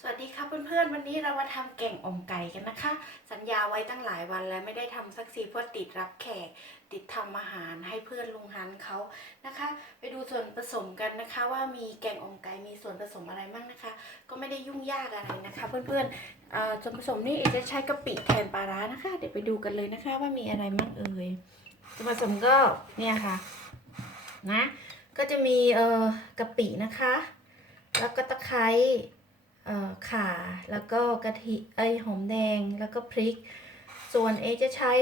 สวัสดีค่ะเพื่อนๆ วันนี้เรามาทำแกงอมไก่กันนะคะ สัญญาไว้ตั้งหลายวันแล้วไม่ได้ทำสักทีเพราะติดรับแขก ติดทำอาหารให้เพื่อนลุงฮันเขานะคะ ไปดูส่วนผสมกันนะคะ ว่ามีแกงอมไก่มีส่วนผสมอะไรบ้างนะคะ ก็ไม่ได้ยุ่งยากอะไรนะคะ เพื่อนๆส่วนผสมนี่เอจะใช้กะปิแทนปลาร้านะคะ เดี๋ยวไปดูกันเลยนะคะ ว่ามีอะไรบ้างเอ่ยส่วนผสมก็เนี่ยค่ะนะก็จะมีเอ่อกะปินะคะ แล้วก็ตะไคร้ ข่าแล้วก็กะทิเอ้ยหอมแดงแล้วก็พริก ส่วนเอจะใช้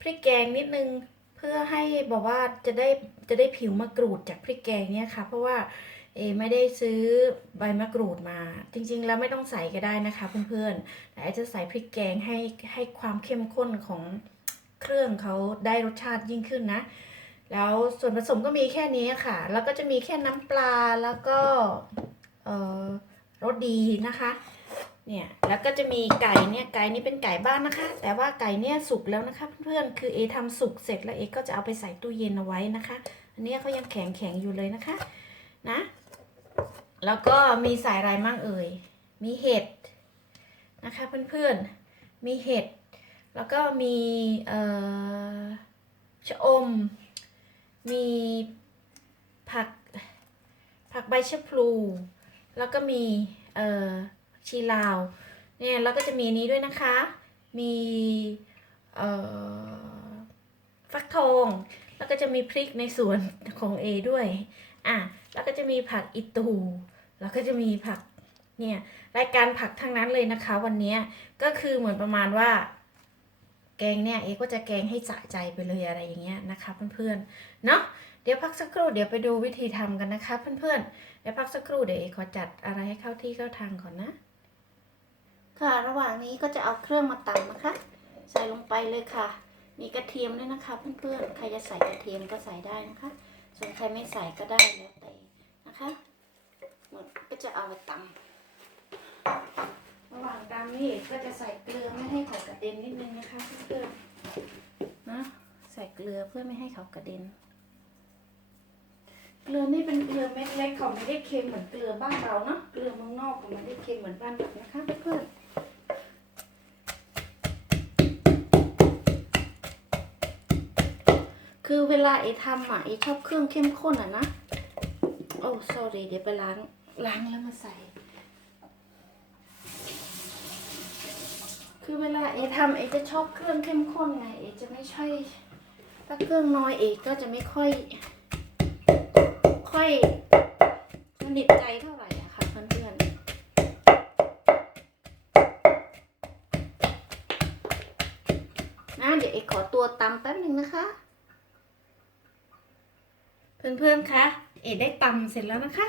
พริกแกงนิดนึงเพื่อให้บอกว่าจะได้จะได้ผิวมะกรูดจากพริกแกงเนี่ยค่ะ เพราะว่าเอไม่ได้ซื้อใบมะกรูดมา จริงๆ แล้วไม่ต้องใส่ก็ได้นะคะเพื่อนๆแต่จะใส่พริกแกงให้ให้ความเข้มข้นของเครื่องเขาได้รสชาติยิ่งขึ้นนะ แล้วส่วนผสมก็มีแค่นี้ค่ะ แล้วก็จะมีแค่น้ำปลาแล้วก็เอ่อ รสดีนะคะ เนี่ยแล้วก็จะมีไก่เนี่ยไก่นี่เป็นไก่บ้านนะคะ แต่ว่าไก่เนี่ยสุกแล้วนะคะ เพื่อนๆคือเอทำสุกเสร็จแล้วเอก็จะเอาไปใส่ตู้เย็นเอาไว้นะคะ อันนี้เขายังแข็งแข็งอยู่เลยนะคะนะแล้วก็มีสายอะไรมั่งเอ่ย มีเห็ดนะคะเพื่อนๆ มีเห็ด แล้วก็มีเอ่อชะอม มีผักผักใบชะพลู แล้วก็มีเอ่อชีลาวเนี่ยแล้วก็จะมีนี้ด้วยนะคะ มีเอ่อฟักทองแล้วก็จะมีพริกในสวนของเอด้วยอะแล้วก็จะมีผักอิตูแล้วก็จะมีผักเนี่ยรายการผักทั้งนั้นเลยนะคะ วันนี้ก็คือเหมือนประมาณว่า แกงเนี่ยเอก็จะแกงให้สะใจไปเลยอะไรอย่างเงี้ยนะคะเพื่อนๆเนาะ เดี๋ยวพักสักครู่เดี๋ยวไปดูวิธีทำกันนะคะ เพื่อนๆ เดี๋ยวพักสักครู่เดี๋ยวเอขอจัดอะไรให้เข้าที่เข้าทางก่อนนะ ค่ะระหว่างนี้ก็จะเอาเครื่องมาตำนะคะ ใส่ลงไปเลยค่ะ มีกระเทียมด้วยนะคะ เพื่อนๆ ใครจะใส่กระเทียมก็ใส่ได้นะคะ ส่วนใครไม่ใส่ก็ได้แล้วแต่นะคะหมดก็จะเอาไปตำระหว่างตำนี่ก็จะใส่เกลือไม่ให้เขากระเด็นนิดนึงนะคะเพื่อนๆนะใส่เกลือเพื่อไม่ให้เขากระเด็น เกลือนี่เป็นเกลือเม็ดเล็กเขาไม่ได้เค็มเหมือนเกลือบ้านเราเนาะ เกลือเมืองนอกเขาไม่ได้เค็มเหมือนบ้านเรานะคะเพื่อนคือเวลาไอ้ทำอะไอ้ชอบเครื่องเข้มข้นอะนะ โอ้ sorry เดี๋ยวไปล้าง ล้างแล้วมาใส่ คือเวลาเอทำเอจะชอบเครื่องเข้มข้นไง เอจะไม่ใช่ ถ้าเครื่องน้อยเอก็จะไม่ค่อย ค่อยสนิทใจเท่าไหร่อะค่ะเพื่อนๆนะเดี๋ยวเอกขอตัวตำแป๊บหนึ่งนะคะ เพื่อนๆคะเอกได้ตำเสร็จแล้วนะคะ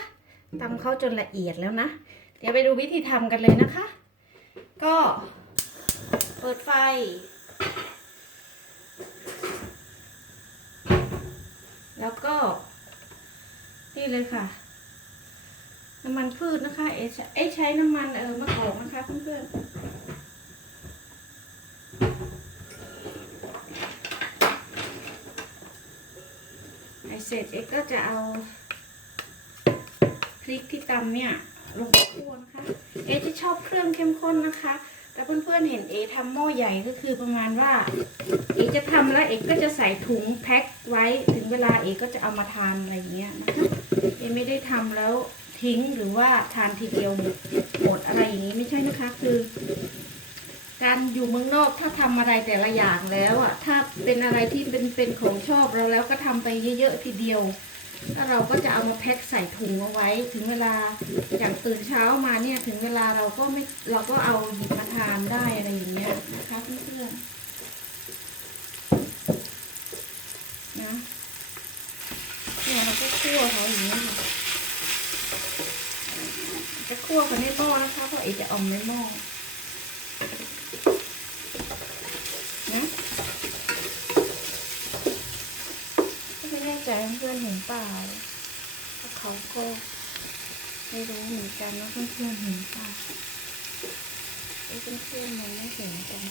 ตำเข้าจนละเอียดแล้วนะ เดี๋ยวไปดูวิธีทำกันเลยนะคะ ก็เปิดไฟแล้วก็ นี่เลยค่ะ น้ำมันพืชนะคะ เอใช้เอใช้น้ำมันเออมะกอกนะคะเพื่อนๆไอเสร็จเอก็จะเอาพริกที่ตำเนี่ยลงไปคั่วนะคะ เอจะชอบเครื่องเข้มข้นนะคะ แต่เพื่อนๆเห็นเอทำหม้อใหญ่ก็คือประมาณว่า เอจะทำแล้วเอกก็จะใส่ถุงแพ็คไว้ถึงเวลาเอก็จะเอามาทานอะไรอย่างเงี้ยนะคะเอไม่ได้ทำแล้วทิ้งหรือว่าทานทีเดียวหมดอะไรอย่างงี้ไม่ใช่นะคะ คือ การอยู่เมืองนอกถ้าทำอะไรแต่ละอย่างแล้วอะถ้าเป็นอะไรที่เป็นเป็นของชอบเราแล้วก็ทำไปเยอะๆทีเดียว แล้วเราก็จะเอามาแพ็คใส่ถุงเอาไว้ ถึงเวลาอย่างตื่นเช้ามาเนี่ยถึงเวลาเราก็ไม่เราก็เอาหยิบมาทานได้อะไรอย่างเงี้ยนะคะเพื่อนๆนะเนี่ยเราก็คั่วเขาอย่างนี้ค่ะจะคั่วกันในหม้อนะคะเพราะเอจะอมในหม้อนะก็ไม่แน่ใจเพื่อนๆเห็นเปล่า เพราะเขาก็ไม่รู้เหมือนกันว่าเพื่อนๆเห็นป่ะเอ้เพื่อนๆมันไม่เห็นกัน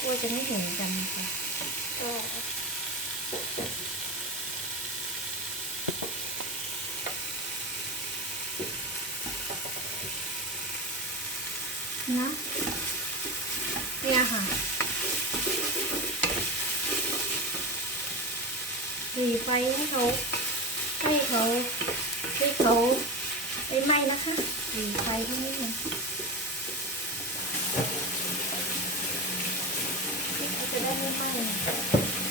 กลัวจะไม่เห็นกันนะคะก็ นะเนี่ยค่ะตี ไฟให้เขาให้เขาให้เขาไปไหม้นะคะตีไฟเท่านี้เองเขาจะได้ไม่ไหม้น้ำน้ำ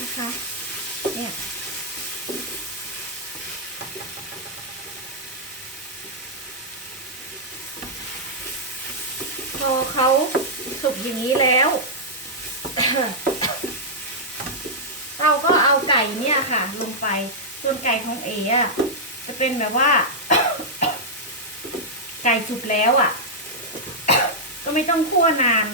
นะคะ เนี่ย พอเขาสุกอย่างนี้แล้ว เราก็เอาไก่เนี่ยค่ะ ลงไป ส่๋อะจะเป็นแบบว่า ไก่สุกแล้วอะ ก็ไม่ต้องคั่วนาน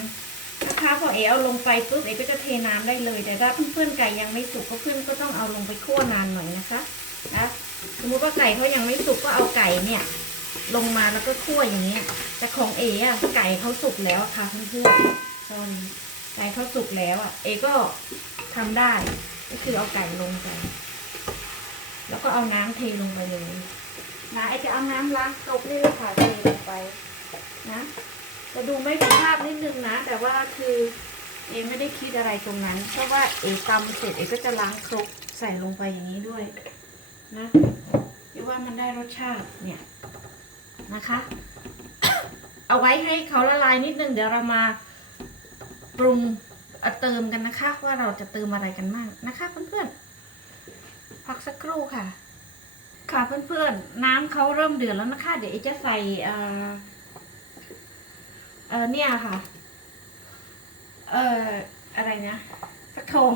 นะคะพอเอ๋เอาลงไปปุ๊บเอ๋ก็จะเทน้ำได้เลย แต่ถ้าเพื่อนๆไก่ยังไม่สุกก็เพื่อนก็ต้องเอาลงไปคั่วนานหน่อยนะคะนะสมมติว่าไก่เขายังไม่สุกก็เอาไก่เนี่ย ลงมาแล้วก็คั่วอย่างเงี้ย แต่ของเอ๋อะไก่เขาสุกแล้วค่ะเพื่อนๆ sorry ไก่เขาสุกแล้วอะ เอ๋ก็ทำได้ ก็คือเอาไก่ลงไป แล้วก็เอาน้ำเทลงไปเลยนะไอจะเอาน้ำล้างตกนี่เลยค่ะเทลงไปนะจะดูไม่สุภาพนิดนึงนะ แต่ว่าคือเอไม่ได้คิดอะไรตรงนั้น เพราะว่าเอตำเสร็จเอก็จะล้างครกใส่ลงไปอย่างนี้ด้วยนะเดี๋ยวว่ามันได้รสชาติเนี่ยนะคะ เอาไว้ให้เขาละลายนิดนึงเดี๋ยวเรามาปรุงเอ่อเติมกันนะคะ ว่าเราจะเติมอะไรกันบ้างนะคะเพื่อนๆ พักสักครู่ค่ะ ค่ะเพื่อนๆ น้ำเขาเริ่มเดือดแล้วนะคะ เดี๋ยวเอจะใส่เอ่อเออเนี่ยค่ะ เอออะไรนะฟักทอง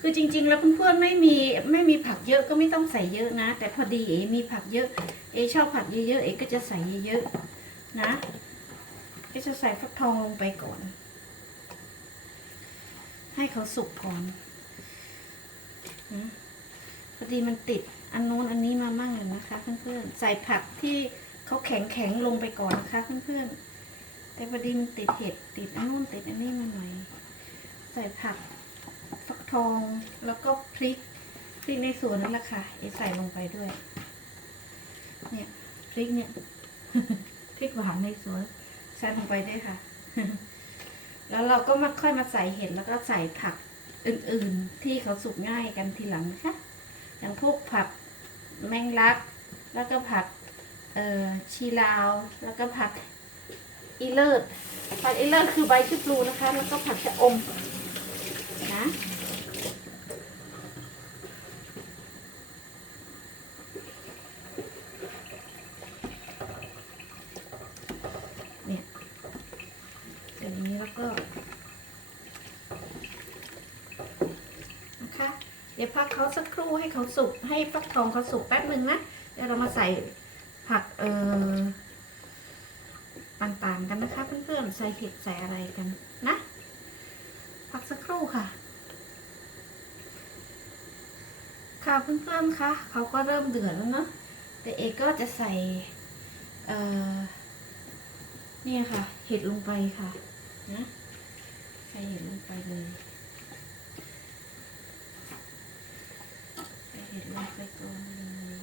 คือจริง ๆ แล้วเพื่อนๆไม่มีไม่มีผักเยอะก็ไม่ต้องใส่เยอะนะ แต่พอดีเอมีผักเยอะ เอชอบผักเยอะๆเอก็จะใส่เยอะๆนะก็จะใส่ฟักทองลงไปก่อน ให้เขาสุกก่อนนะ พอดีมันติดอันนู้นอันนี้มามั่งเลยนะคะ เพื่อนๆ ใส่ผักที่เขาแข็งๆลงไปก่อนนะคะเพื่อนๆ แต่พอดีมันติดเห็ดติดอันนู้นติดอันนี้มาหน่อย ใส่ผักฟักทองแล้วก็พริกพริกในสวนนั่นแหละค่ะเอใส่ลงไปด้วย เนี่ยพริกเนี่ยพริกหวานในสวนใส่ลงไปด้วยค่ะ แล้วเราก็มาค่อยมาใส่เห็ดแล้วก็ใส่ผักอื่นๆ ที่เขาสุกง่ายกันทีหลังนะคะ อย่างพวกผักแมงลัก แล้วก็ผักเอ่อชีลาว แล้วก็ผักอีเลิศผักอีเลิศคือใบชุบลูนะคะ แล้วก็ผักชะอมนะ เนี่ยอย่างนี้แล้วก็ นะคะ เดี๋ยวพักเขาสักครู่ให้เขาสุกให้ฟักทองเขาสุกแป๊บหนึ่งนะเดี๋ยวเรามาใส่ผักเอ่อต่างๆกันนะคะ เพื่อนๆใส่เห็ดใส่อะไรกันนะพักสักครู่ค่ะค่ะเพื่อนๆคะเขาก็เริ่มเดือดแล้วเนาะแต่เอกก็จะใส่เอ่อเนี่ยค่ะ เห็ดลงไปค่ะนะใส่เห็ดลงไปเลย ใส่เห็ดลงไปก่อนเลย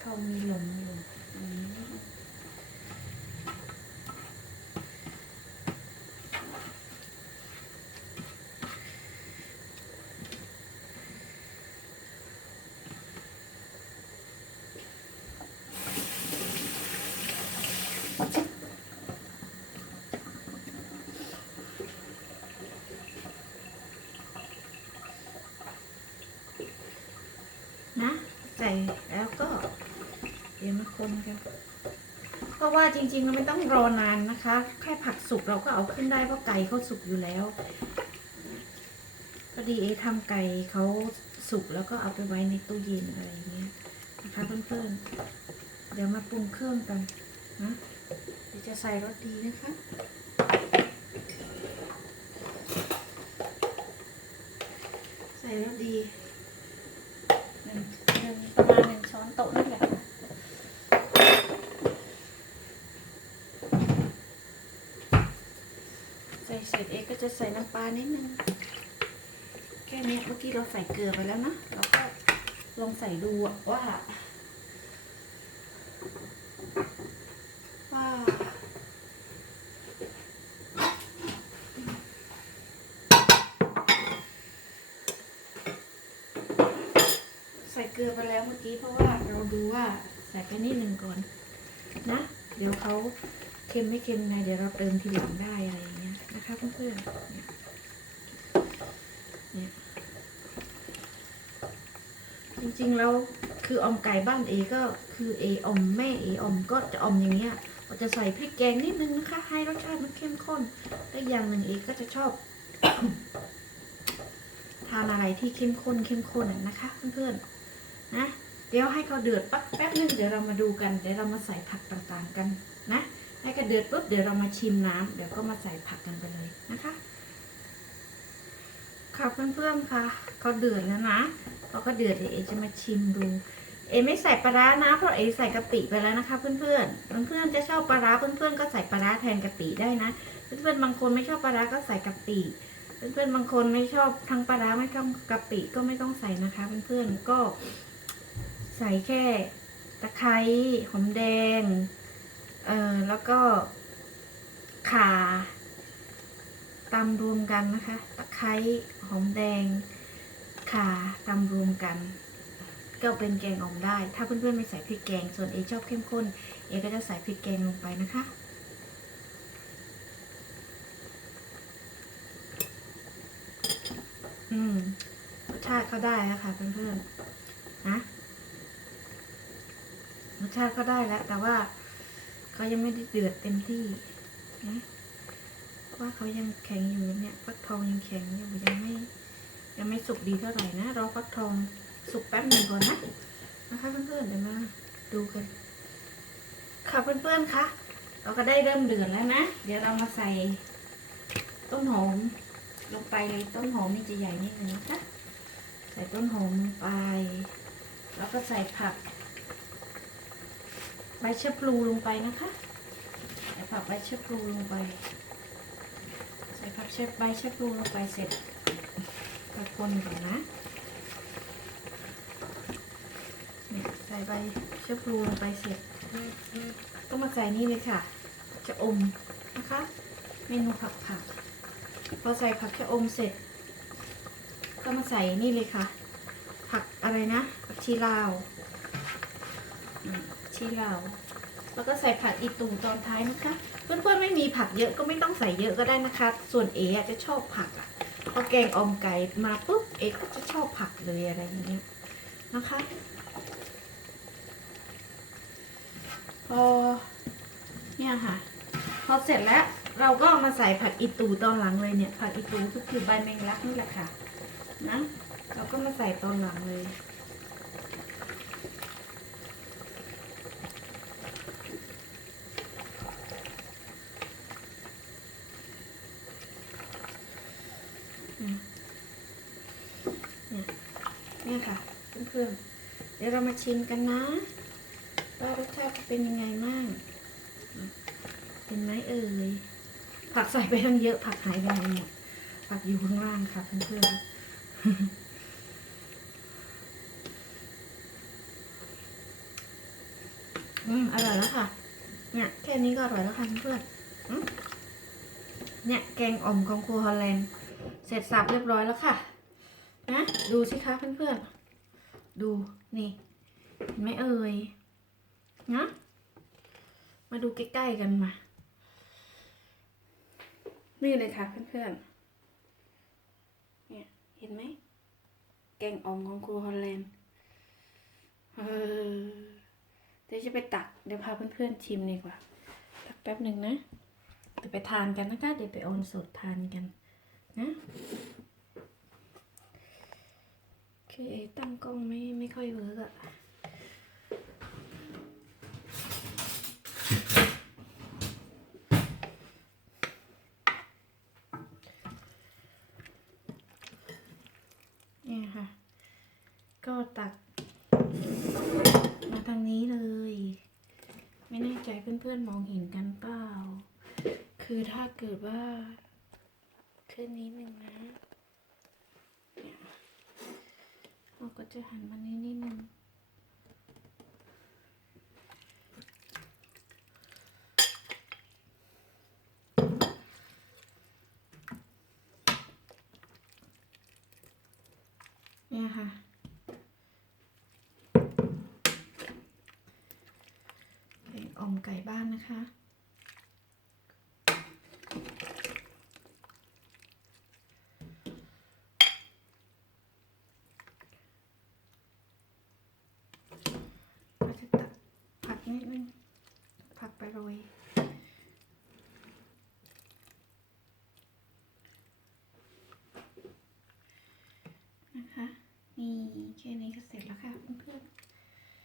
เขามีหลงอยู่ตรงนี้ นะ ใส่แล้วก็ เดี๋ยวมา คนกันคราะว่าจริงๆเราไม่ต้องรอนานนะคะ แค่ผักสุกเราก็เอาขึ้นได้เพราะไก่เขาสุกอยู่แล้วพอดีเอทำไก่เขาสุกแล้วก็เอาไปไว้ในตู้เย็นอะไรอย่างเงี้ยนะคะเพื่อนๆ เดี๋ยวมาปรุงเครื่องกันนะเดี๋ยวจะใส่รสดีนะคะใส่รสดีหนึ่งหนึ่งประมาณหนึ่งช้อนโต๊ะนั่นแหละ เสร็จเองก็จะใส่น้ำปลานิดนึงแค่นี้เมื่อกี้เราใส่เกลือไปแล้วนะเราก็ลองใส่ดูว่า ว่าใส่เกลือไปแล้วเมื่อกี้เพราะว่าเราดูว่าใส่ไปนิดหนึ่งก่อนนะ เดี๋ยวเขาเค็มไม่เค็มไงเดี๋ยวเราเติมทีหลังได้อะไร นะคะเพื่อนๆเนี่ยจริงๆแล้วคืออมไก่บ้านเอก็คือเออมแม่เออมก็จะอมอย่างเงี้ยเราจะใส่พริกแกงนิดนึงนะคะ ให้รสชาติมันเข้มข้นและอย่างหนึ่งเอก็จะชอบ ทานอะไรที่เข้มข้นเข้มข้นนะคะเพื่อนๆนะเดี๋ยวให้เขาเดือดปั๊บแป๊บนึงเดี๋ยวเรามาดูกันเดี๋ยวเรามาใส่ผักต่างๆกันนะ ให้เขาเดือดปุ๊บเดี๋ยวเรามาชิมน้ำเดี๋ยวก็มาใส่ผักกันไปเลยนะคะ ค่ะเพื่อนๆค่ะเขาเดือดแล้วนะพอเขาเดือดเดี๋ยวเอจะมาชิมดู เอไม่ใส่ปลาร้านะเพราะเอใส่กะปิไปแล้วนะคะ เพื่อนๆเพื่อนๆจะชอบปลาร้าเพื่อนๆก็ใส่ปลาร้าแทนกะปิได้นะ เพื่อนๆบางคนไม่ชอบปลาร้าก็ใส่กะปิเพื่อนๆบางคนไม่ชอบทั้งปลาร้าไม่ชอบกะปิก็ไม่ต้องใส่นะคะ เพื่อนๆก็ใส่แค่ตะไคร้หอมแดง เอ่อแล้วก็ขาตำรวมกันนะคะ ตะไคร้หอมแดงขาตำรวมกัน ก็เป็นแกงอ่อมได้ ถ้าเพื่อนๆไม่ใส่พริกแกง ส่วนเอชอบเข้มข้น เอก็จะใส่พริกแกงลงไปนะคะอืมรสชาติเขาได้แล้วค่ะเพื่อนๆนะรสชาติเขาได้แล้วแต่ว่า เขายังไม่ได้เดือดเต็มที่นะเพราะว่าเขายังแข็งอยู่เนี่ยฟักทองยังแข็งอยู่ยังไม่ ยังไม่สุกดีเท่าไหร่นะรอฟักทองสุกแป๊บหนึ่งก่อนนะนะคะเพื่อนๆเดี๋ยวมาดูกันค่ะเพื่อนๆคะเราก็ได้เริ่มเดือดแล้วนะ เดี๋ยวเรามาใส่ต้นหอมลงไปเลยต้นหอมนี่จะใหญ่นิดนึงนะคะใส่ต้นหอมลงไป แล้วก็ใส่ผัก ใบชะพลูลงไปนะคะใส่ผักใบเชะพลูลงไป ใส่ผักเชฟใบเชะพลูลงไปเสร็จก็คนก่อนนะใส่ใบเชะพลูลงไปเสร็จก็มาใส่นี่เลยค่ะ จะอมนะคะ เมนูผักผักพอใส่ผักชะอมเสร็จ ก็มาใส่นี่เลยค่ะ ผักอะไรนะผักชีลาว ชีลาวแล้วก็ใส่ผักอีตูตอนท้ายนะคะ เพื่อนๆไม่มีผักเยอะก็ไม่ต้องใส่เยอะก็ได้นะคะ ส่วนเอ๋จะชอบผักอะพอแกงออมไก่มาปุ๊บเอ๋ก็จะชอบผักเลยอะไรอย่างเงี้ยนะคะ พอเนี่ยค่ะ พอเสร็จแล้วเราก็ามาใส่ผักอีตูตอนหลังเลยเนี่ย ผักอีตูก็คือใบแมงลักนี่แหละค่ะนะเราก็มาใส่ตอนหลังเลย อืมเนี่ยเนี่ยค่ะ เพื่อนๆเดี๋ยวเรามาชิมกันนะว่ารสชาติจะเป็นยังไงบ้างเป็นไหมเอ่ยผักใส่ไปทั้งเยอะ ผักหายไปหนหมดผักอยู่ข้างล่างค่ะเพื่อนๆอืมอร่อยแล้วค่ะ เนี่ยแค่นี้ก็อร่อยแล้วค่ะเพื่อนเนี่ยแกงอ่อมของครัวฮอลแลนด์เสร็จสับเรียบร้อยแล้วค่ะ นะ ดูสิคะเพื่อนๆ ดูนี่เห็นไหมเอ่ยนะมาดูใกล้ๆกันมา นี่เลยค่ะเพื่อนๆ เนี่ยเห็นไหม แกงอ่อมของครูฮอลแลนด์เออแดี๋ยวจะไปตัก เดี๋ยวพาเพื่อนๆชิมดีกว่า ตักแป๊บหนึ่งนะเดี๋ยวไปทานกันนะคะ เดี๋ยวไปโอนสดทานกันนะ คือเอตั้งกล้องไม่ไม่ค่อยเวิร์กอะเนี่ยค่ะ ก็ตัก มาทางนี้เลย ไม่แน่ใจเพื่อนๆมองเห็นกันเปล่า คือถ้าเกิดว่าขึ้นนี้หนึ่งนะเนี่ย เราก็จะหันมานี้นิดนึงเนี่ยค่ะ เป็นอมไก่บ้านนะคะ ก็จะตักผักนิดนึง ผักไปโรย นะคะ นี่แค่นี้ก็เสร็จแล้วค่ะเพื่อน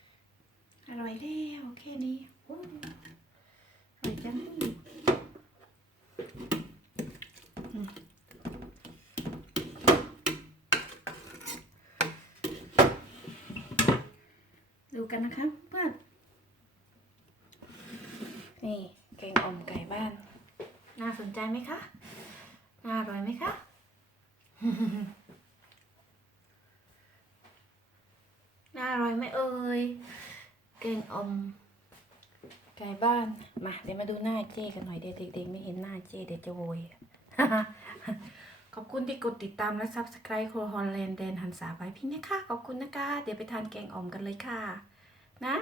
ๆ อร่อยแล้วแค่นี้โอ้อร่อยจังอืมดู กันนะคะเพื่อนนี่แกงอ่อมไก่บ้าน น่าสนใจไหมคะ น่าอร่อยไหมคะ น่าอร่อยไหมเอ่ยแกงอ่อมไก่บ้าน มาเดี๋ยวมาดูหน้าเจ้กันหน่อยเดี๋ยวเด็กๆไม่เห็นหน้าเจ้เดี๋ยวจะโวย ขอบคุณที่กดติดตามและ subscribe โคฮอลแลนด์แดนหันษาไว้พี่นะคะ ขอบคุณนะคะ เดี๋ยวไปทานแกงอ่อมกันเลยค่ะ นะ